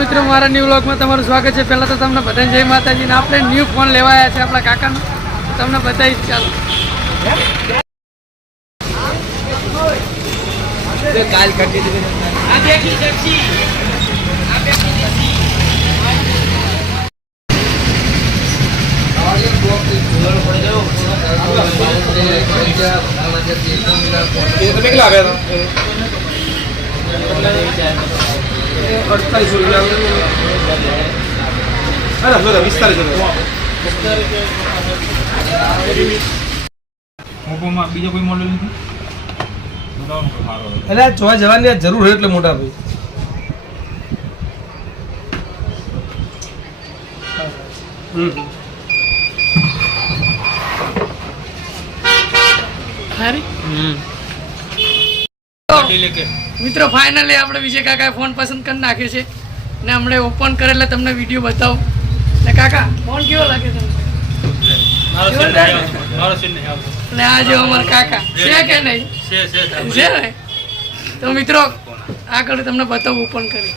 મિત્રો મારા ન્યૂ વ્લોગમાં તમારું સ્વાગત છે. પહેલાં તો તમને બધાને જય માતાજીને આપણે ન્યૂ ફોન લેવાયા છે આપણા કાકાનો. તમને બતાવીશ ચાલો કાલ કાઢી દીધી તમે કેટલા આવ્યા હતા અડતાલીસો રૂપિયા અરે બોલો પિસ્તાલીસો ઓપ્પોમાં બીજો કોઈ મોડેલ નથી? ને. એટલે જોવા જવાની જરૂર હોય એટલે મોટા ભાઈ. હારી? મિત્રો ફાઇનલી આપણે વિજય કાકાએ ફોન પસંદ કરી નાખ્યો છે. ને હમણે ઓપન કરે એટલે તમને વીડિયો બતાવું. ને કાકા ફોન કેવો લાગે તમને? આ જો અમારા કાકા. છે કે નહીં? છે ને? તો મિત્રો આગળ તમને બતાવું ઓપન કરી.